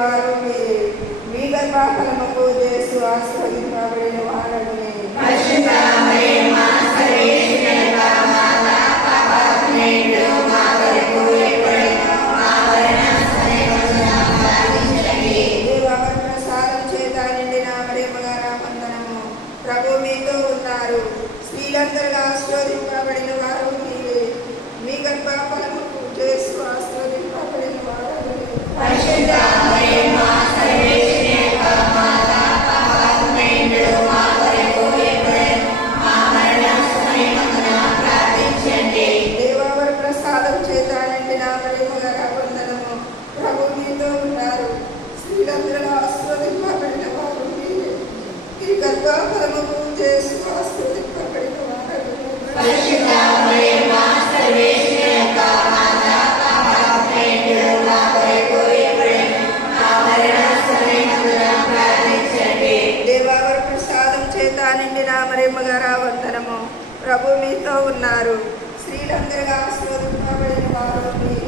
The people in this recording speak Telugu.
వారు మీరే. మీ గర్భఫలముకు యేసు ఆశీర్వదింపబడిన వారని. దేవవర ప్రసాదం చేత నిండిన మరియమ్మ గారా వందనము. ప్రభు మీతో ఉన్నారు. స్త్రీలందరూ ఆశీర్వదింపబడిన వారు మీరే. మీ గర్భఫలముకు యేసు ఆశీర్వదింపబడిన వారని. దేవవర ప్రసాదం చేత నిండిన మరియమ్మ గారా వందనము. ప్రభు మీతో ఉన్నారు. స్త్రీలందరూ ఆశీర్వదింపబడిన వారు మీరే. మీ గర్భఫలముకు యేసు ఆశీర్వదింపబడిన వారని. దేవవర ప్రసాదం చేత నిండిన మరియమ్మ గారా వందనము. ప్రభు మీతో ఉన్నారు. స్త్రీలందరూ ఆశీర్వదింపబడిన వారు మీరే.